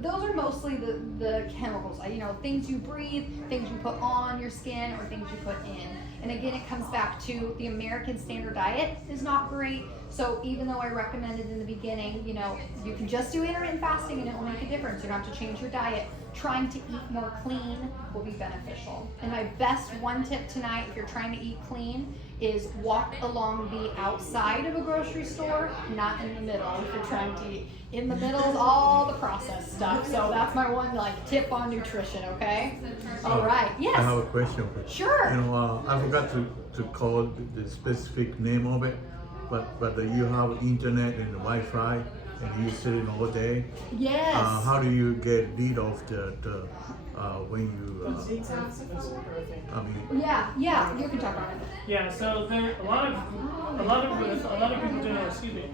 Those are mostly the chemicals, you know, things you breathe, things you put on your skin, or things you put in. And again, it comes back to the American standard diet is not great. So even though I recommended in the beginning, you know, you can just do intermittent fasting and it will make a difference. You don't have to change your diet. Trying to eat more clean will be beneficial. And my best one tip tonight, if you're trying to eat clean, is walk along the outside of a grocery store, not in the middle if you're trying to eat. In the middle is all the processed stuff. So that's my one tip on nutrition, okay? All right, yes. I have a question for you. Sure. You know, I forgot to call the specific name of it, but you have internet and Wi-Fi, and you sit in all day. Yes. How do you get rid of the when you? I mean. Yeah, you can talk about it. Yeah, so there a lot of people do. Excuse me.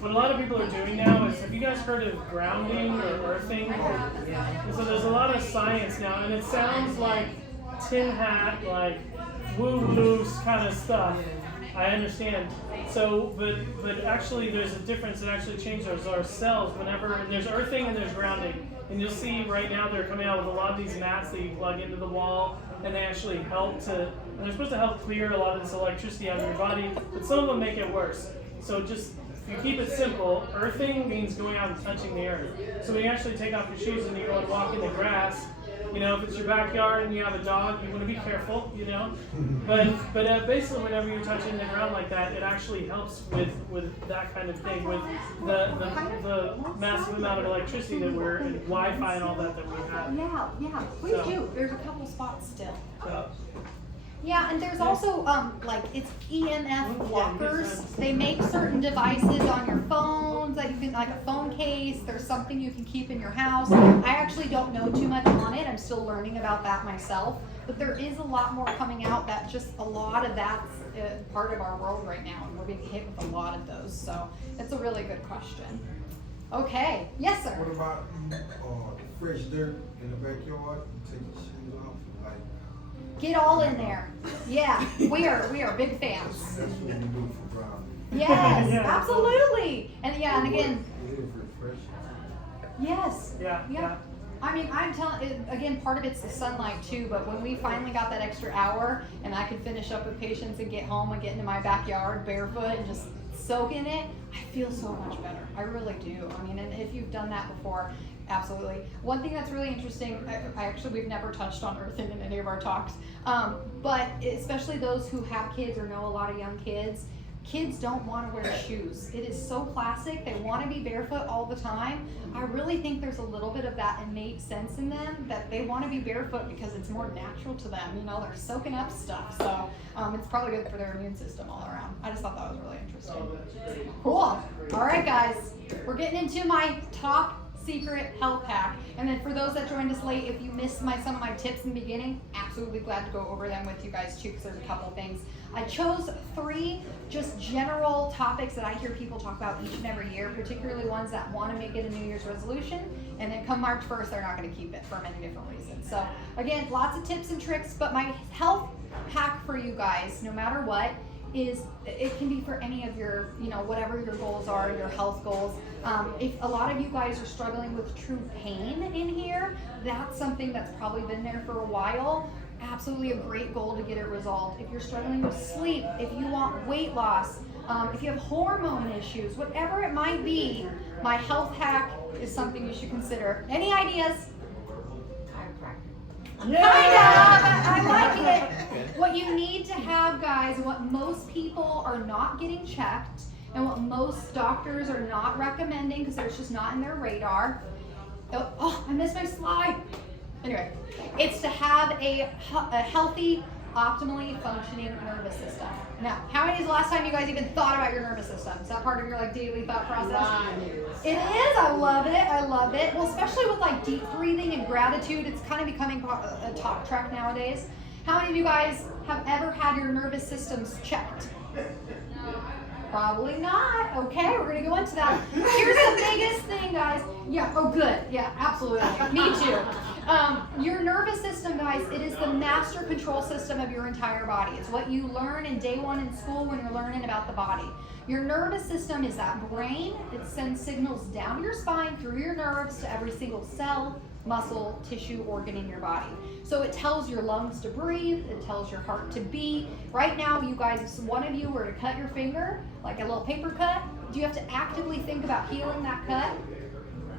What a lot of people are doing now is, have you guys heard of grounding or earthing? And so there's a lot of science now, and it sounds like tin hat, like woo-woo kind of stuff. I understand. So, but actually there's a difference. It actually changes our cells whenever there's earthing and there's grounding. And you'll see right now they're coming out with a lot of these mats that you plug into the wall, and they actually help to, and they're supposed to help clear a lot of this electricity out of your body, but some of them make it worse. So just, if you keep it simple, earthing means going out and touching the earth. So when you actually take off your shoes and you go and walk in the grass, you know, if it's your backyard and you have a dog, you want to be careful, you know. But basically, whenever you're touching the ground like that, it actually helps with that kind of thing, with the massive amount of electricity that we're, and Wi-Fi and all that we have. Yeah, please do. There's a couple spots still. So, Yeah, and there's also it's EMF walkers. They make certain devices on your phones that you can, like a phone case. There's something you can keep in your house. I actually don't know too much on it. I'm still learning about that myself. But there is a lot more coming out that just a lot of that's part of our world right now, and we're being hit with a lot of those. So it's a really good question. Okay, yes, sir. What about fresh dirt in the backyard? Take your shoes off, like. Get all in there. Yeah, we are big fans. That's what we do for ground. Yes, Yeah. absolutely. And yeah, and again, It is refreshing. yes. yeah. I mean, I'm telling, again, part of it's the sunlight too, but when we finally got that extra hour and I could finish up with patients and get home and get into my backyard barefoot and just soak in it, I feel so much better. I really do. I mean, and if you've done that before, absolutely. One thing that's really interesting, we've never touched on earthing in any of our talks, but especially those who have kids or know a lot of young kids, kids don't want to wear shoes. It is so classic. They want to be barefoot all the time. I really think there's a little bit of that innate sense in them that they want to be barefoot because it's more natural to them. You know, they're soaking up stuff. So it's probably good for their immune system all around. I just thought that was really interesting. Cool. All right, guys. We're getting into my top secret health hack. And then for those that joined us late, if you missed some of my tips in the beginning, absolutely glad to go over them with you guys too, because there's a couple things. I chose 3 just general topics that I hear people talk about each and every year, particularly ones that want to make it a New Year's resolution, and then come March 1st, they're not going to keep it for many different reasons. So again, lots of tips and tricks, but my health hack for you guys, no matter what, is it can be for any of your, whatever your goals are, your health goals. If a lot of you guys are struggling with true pain in here, that's something that's probably been there for a while. Absolutely a great goal to get it resolved. If you're struggling with sleep, if you want weight loss, if you have hormone issues, whatever it might be, my health hack is something you should consider. Any ideas? Kinda, I like it. What you need to have, guys, what most people are not getting checked, and what most doctors are not recommending because it's just not in their radar. Oh, I missed my slide. Anyway, it's to have a healthy, optimally functioning nervous system. Now, how many is the last time you guys even thought about your nervous system? Is that part of your daily thought process? It is. I love it. I love it. Well, especially with deep breathing and gratitude, it's kind of becoming a talk track nowadays. How many of you guys have ever had your nervous systems checked? Probably not. Okay, we're gonna go into that. Here's the biggest thing, guys. Yeah. Oh, good. Yeah, absolutely. Me too. Your nervous system, guys, it is the master control system of your entire body. It's what you learn in day 1 in school when you're learning about the body. Your nervous system is that brain that sends signals down your spine through your nerves to every single cell, muscle, tissue, organ in your body. So it tells your lungs to breathe, it tells your heart to beat. Right now, you guys, if one of you were to cut your finger, like a little paper cut, do you have to actively think about healing that cut?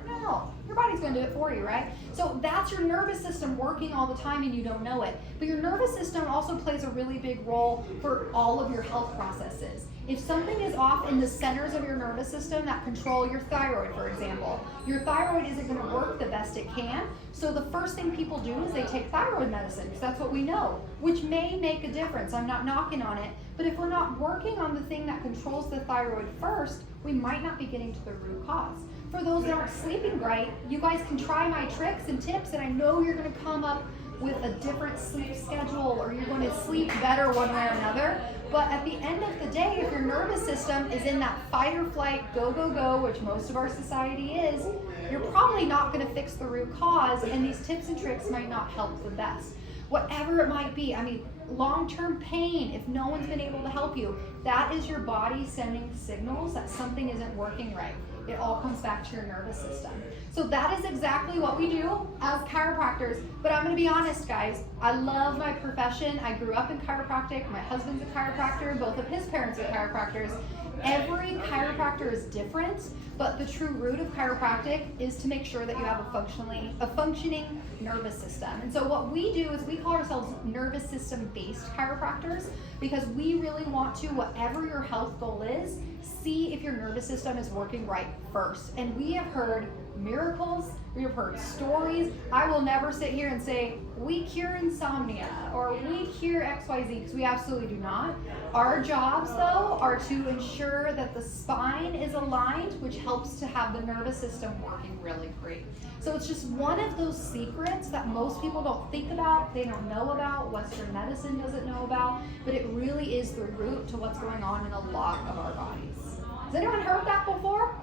No, your body's gonna do it for you, right? So that's your nervous system working all the time and you don't know it. But your nervous system also plays a really big role for all of your health processes. If something is off in the centers of your nervous system that control your thyroid, for example, your thyroid isn't gonna work the best it can. So the first thing people do is they take thyroid medicine, because that's what we know, which may make a difference. I'm not knocking on it. But if we're not working on the thing that controls the thyroid first, we might not be getting to the root cause. For those that aren't sleeping right, you guys can try my tricks and tips, and I know you're going to come up with a different sleep schedule, or you're going to sleep better one way or another. But at the end of the day, if your nervous system is in that fight or flight, go, go, go, which most of our society is, you're probably not going to fix the root cause, and these tips and tricks might not help the best. Whatever it might be, I mean, long-term pain, if no one's been able to help you, that is your body sending signals that something isn't working right. It all comes back to your nervous system. So that is exactly what we do as chiropractors. But I'm gonna be honest, guys, I love my profession. I grew up in chiropractic. My husband's a chiropractor. Both of his parents are chiropractors. Every chiropractor is different, but the true root of chiropractic is to make sure that you have a functioning nervous system. And so what we do is we call ourselves nervous system based chiropractors, because we really want to, whatever your health goal is, see if your nervous system is working right first. And we have heard miracles, we have heard stories. I will never sit here and say, we cure insomnia or we cure XYZ, because we absolutely do not. Our jobs, though, are to ensure that the spine is aligned, which helps to have the nervous system working really great. So it's just one of those secrets that most people don't think about, they don't know about, Western medicine doesn't know about, but it really is the root to what's going on in a lot of our bodies. Has anyone heard that before?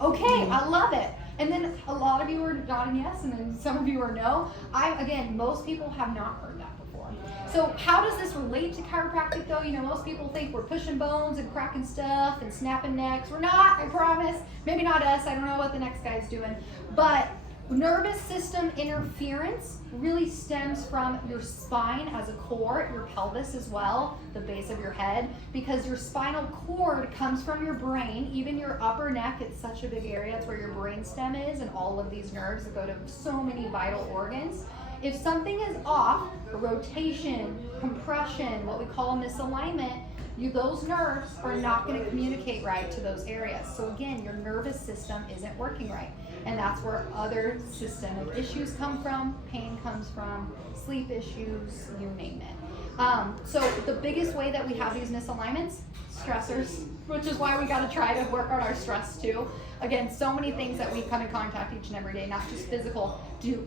Okay, I love it. And then a lot of you are nodding yes, and then some of you are no. Again, most people have not heard that before. So how does this relate to chiropractic though? Most people think we're pushing bones and cracking stuff and snapping necks. We're not, I promise. Maybe not us. I don't know what the next guy's doing. But Nervous system interference really stems from your spine as a core, your pelvis as well, the base of your head, because your spinal cord comes from your brain, even your upper neck. It's such a big area. It's where your brain stem is, and all of these nerves that go to so many vital organs. If something is off, rotation, compression, what we call misalignment, those nerves are not going to communicate right to those areas. So again, your nervous system isn't working right. And that's where other systemic issues come from, pain comes from, sleep issues, you name it. So the biggest way that we have these misalignments, stressors, which is why we got to try to work on our stress too. Again, so many things that we come in contact each and every day, not just physical, do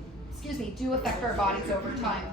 affect our bodies over time.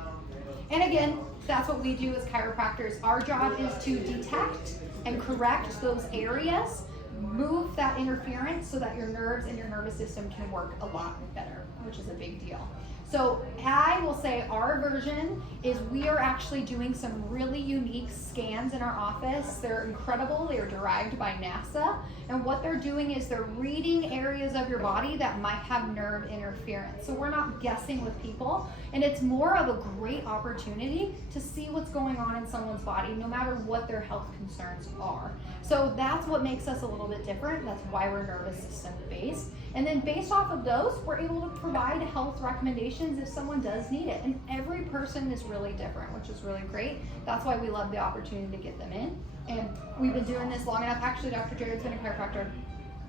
And again, that's what we do as chiropractors. Our job is to detect and correct those areas, move that interference so that your nerves and your nervous system can work a lot better, which is a big deal. So I will say our version is we are actually doing some really unique scans in our office. They're incredible. They are derived by NASA. And what they're doing is they're reading areas of your body that might have nerve interference. So we're not guessing with people. And it's more of a great opportunity to see what's going on in someone's body, no matter what their health concerns are. So that's what makes us a little bit different. That's why we're nervous system based. And then based off of those, we're able to provide health recommendations if someone does need it. And every person is really different, which is really great. That's why we love the opportunity to get them in. And we've been doing this long enough. Actually, Dr. Jared's been a chiropractor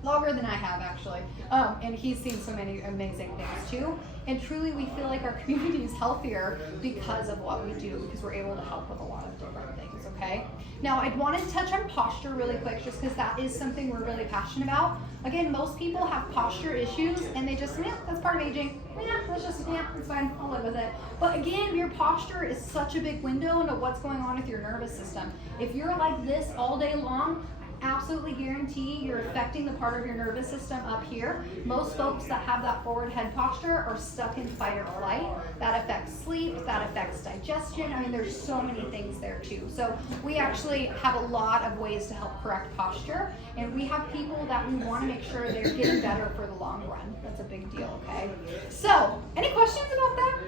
longer than I have, actually. And he's seen so many amazing things too. And truly, we feel like our community is healthier because of what we do, because we're able to help with a lot of different things, okay? Now, I wanted to touch on posture really quick, just because that is something we're really passionate about. Again, most people have posture issues, and they just, that's part of aging. It's fine, I'll live with it. But again, your posture is such a big window into what's going on with your nervous system. If you're like this all day long, absolutely guarantee you're affecting the part of your nervous system up here. Most folks that have that forward head posture are stuck in fight or flight. That affects sleep, that affects digestion. I mean, there's so many things there too. So we actually have a lot of ways to help correct posture, and we have people that we want to make sure they're getting better for the long run. That's a big deal, okay? So, any questions about that?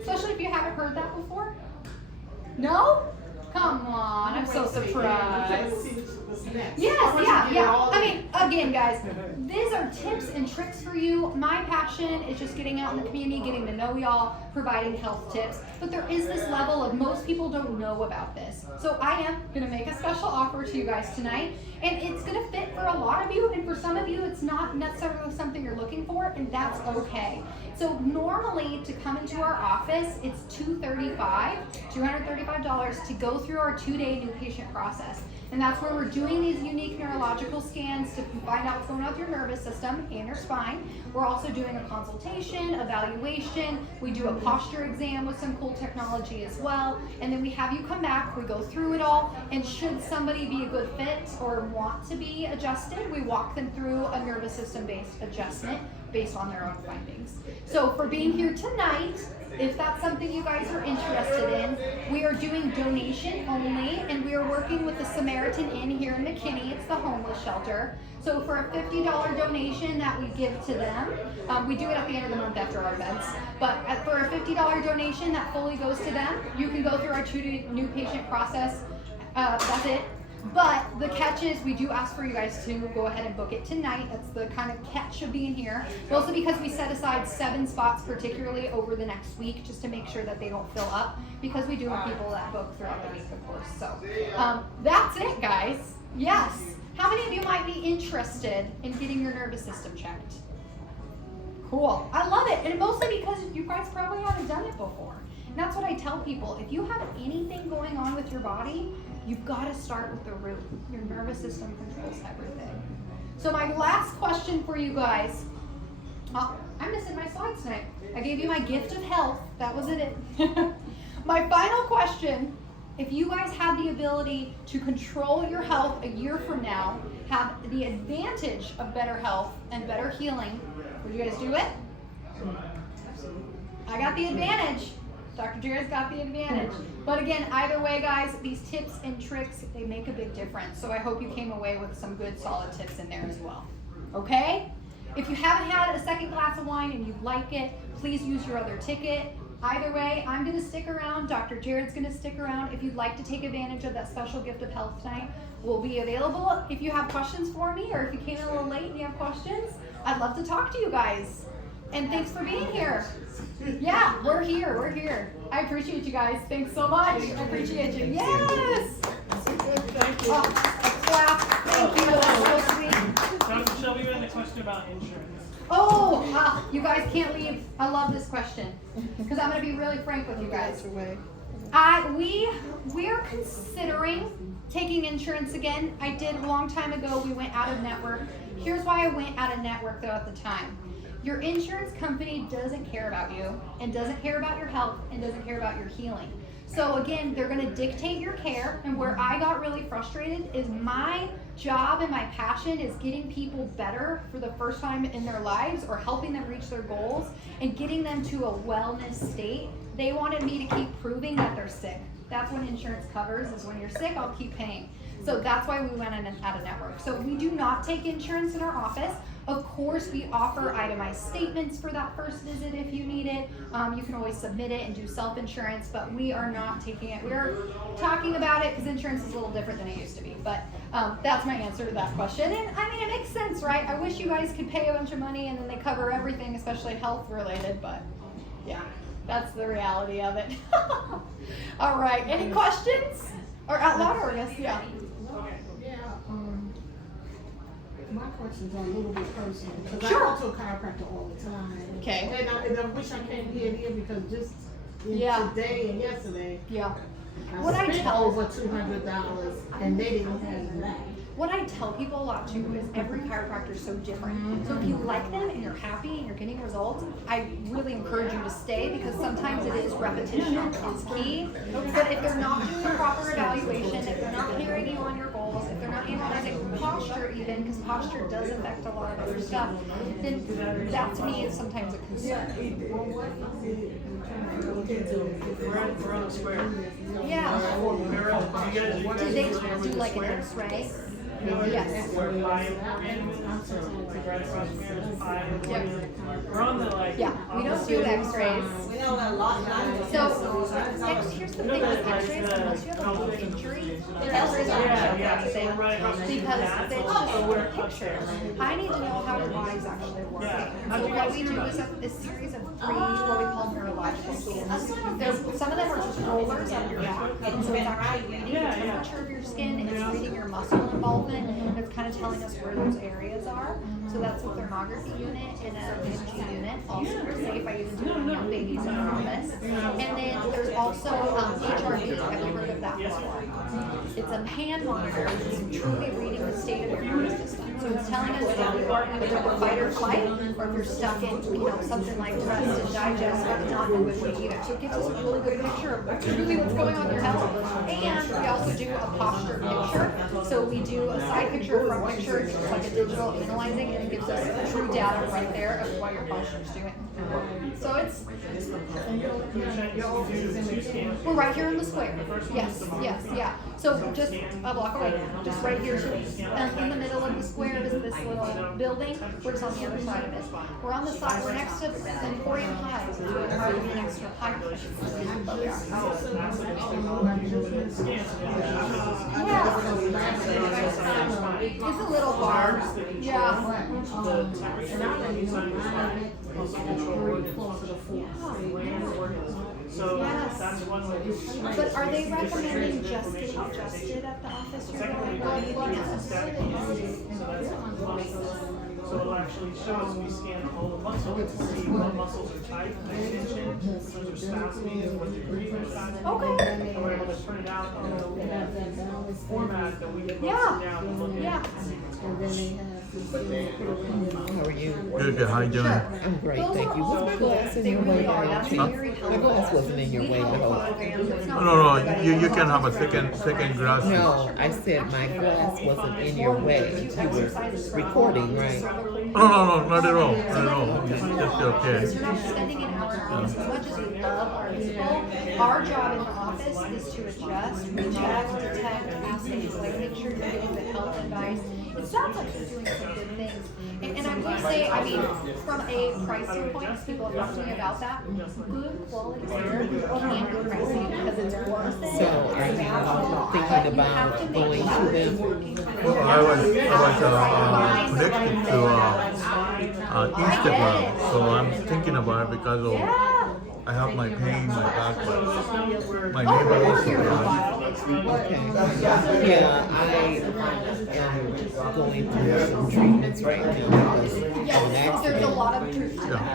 Especially if you haven't heard that before? No? Come on, I'm so surprised. Yes, yeah. I mean, again, guys, these are tips and tricks for you. My passion is just getting out in the community, getting to know y'all, providing health tips. But there is this level of most people don't know about this. So I am going to make a special offer to you guys tonight. And it's going to fit for a lot of you. And for some of you, it's not necessarily something you're looking for. And that's okay. So normally to come into our office, it's $235 to go through our 2-day new patient process. And that's where we're doing these unique neurological scans to find out what's going on with your nervous system and your spine. We're also doing a consultation, evaluation. We do a posture exam with some cool technology as well. And then we have you come back, we go through it all. And should somebody be a good fit or want to be adjusted, we walk them through a nervous system-based adjustment based on their own findings. So for being here tonight, if that's something you guys are interested in, we are doing donation only, and we are working with the Samaritan Inn here in McKinney. It's the homeless shelter. So for a $50 donation that we give to them, we do it at the end of the month after our events, but for a $50 donation that fully goes to them, you can go through our 2-day new patient process. That's it. But the catch is we do ask for you guys to go ahead and book it tonight. That's the kind of catch of being here. Mostly because we set aside 7 spots particularly over the next week just to make sure that they don't fill up, because we do have people that book throughout the week, of course. So that's it, guys. Yes. How many of you might be interested in getting your nervous system checked? Cool. I love it. And mostly because you guys probably haven't done it before. And that's what I tell people. If you have anything going on with your body, you've got to start with the root. Your nervous system controls everything. So my last question for you guys. Oh, I'm missing my slides tonight. I gave you my gift of health. That was it. My final question. If you guys had the ability to control your health a year from now, have the advantage of better health and better healing, would you guys do it? I got the advantage. Dr. Jared's got the advantage. But again, either way, guys, these tips and tricks, they make a big difference. So I hope you came away with some good, solid tips in there as well. Okay? If you haven't had a second glass of wine and you like it, please use your other ticket. Either way, I'm gonna stick around. Dr. Jared's gonna stick around. If you'd like to take advantage of that special gift of health tonight, we'll be available. If you have questions for me, or if you came in a little late and you have questions, I'd love to talk to you guys. And thanks for being here. Yeah, we're here. I appreciate you guys. Thanks so much. I appreciate you. Yes! Thank you. Oh, a clap. Thank you. That's so sweet. Dr. Shelby, we had a question about insurance. Oh, you guys can't leave. I love this question because I'm going to be really frank with you guys. We're considering taking insurance again. I did a long time ago. We went out of network. Here's why I went out of network though at the time. Your insurance company doesn't care about you and doesn't care about your health and doesn't care about your healing. So again, they're going to dictate your care, and where I got really frustrated is my job and my passion is getting people better for the first time in their lives or helping them reach their goals and getting them to a wellness state. They wanted me to keep proving that they're sick. That's what insurance covers, is when you're sick, I'll keep paying. So that's why we went out of network. So we do not take insurance in our office. Of course, we offer itemized statements for that first visit if you need it. You can always submit it and do self-insurance, but we are not taking it. We're talking about it because insurance is a little different than it used to be. But that's my answer to that question. And I mean, it makes sense, right? I wish you guys could pay a bunch of money and then they cover everything, especially health related, but yeah, that's the reality of it. All right, any questions? Or out loud or yes, yeah. Yeah, my questions are a little bit personal, because Sure. I go to a chiropractor all the time. Okay. And I wish I came here because just Yeah. today and yesterday, Yeah. I What I spent tell- over $200 and they didn't have that. What I tell people a lot too is every chiropractor is so different. So if you like them and you're happy and you're getting results, I really encourage you to stay because sometimes it is repetition is key. But if they're not doing a proper evaluation, if they're not hearing you on your goals, if they're not analyzing posture even, because posture does affect a lot of other stuff, then that to me is sometimes a concern. We're on the square. Yeah. You guys, Do they do like an X-ray? Yes. We're right across from here. We're on the like. Yeah, we don't do X-rays. We know that a lot of So, here's the thing with X-rays, unless you have a deep injury, X-rays aren't Yeah, we're right across from because that. it's just a picture. I need to know how your body's actually working. So what we do is a series of 3 what we call neurological scans. Some of them are just rollers on your back, and so it's actually reading the temperature of your skin, it's reading your muscle involvement, and it's kind of telling us where those areas are. So that's a thermography unit and a EMG unit, all super safe. I even do it on young babies in our office. And then there's also HRV. Have you heard of that before? It's a hand monitor. It's truly reading the state of your nervous system. So it's telling us if you are either in fight or flight, or if you're stuck in, something like rest and digest, that's not in good shape either. So it gives us a really good picture of truly what's going on in your health. And we also do a posture picture. So we do a side picture, front picture, it's like a digital analyzing, and it gives us true data right there of what your posture is doing. So it's, we're right here in the square. Yes, yes, yeah. So just a block away, just right here, in the middle of the square is this little building. We're just on the other side of it. We're on the side, we're next to Emporium High, so we're probably be next to a high. But we are. Yeah. It's a little bar. Yeah. So Yes. that's one way. But are they recommending just getting adjusted at the office? Technically, it's static. So it'll actually show us, we scan all the muscles to see what muscles are tight, tension, those are spasming, what degree they're spasming. Okay. And we're able to print it out on the format that we can Yeah. sit down and look at. Yeah. How are you? Good, how you doing? I'm great, Those thank are you. all Was my glass in they your way? really are. That's Huh? very helpful. My glass wasn't in your way, We help though. programs. It's not No, everybody. you can have a second glass. No, I said my glass wasn't in your way. You were recording, right? No, not at all, not at all. It's okay. Because you're not spending an hour in the office. As much as we love our people, our job in the office is to adjust, reject, detect, ask things like make sure you're getting the health advice it sounds like you're doing some good things. And I will say, I mean, from a price standpoint, people have talked to me about that. Good quality hair can be pricey because it's worth it. So are you thinking about going to them? Well, I was connected to Instagram, so I'm thinking about it because of I have my pain, my back, but my neighbor also does. Okay. Yeah, I am going through some treatments right now because of an Yes, there's a accident. lot of truth to that. Yeah.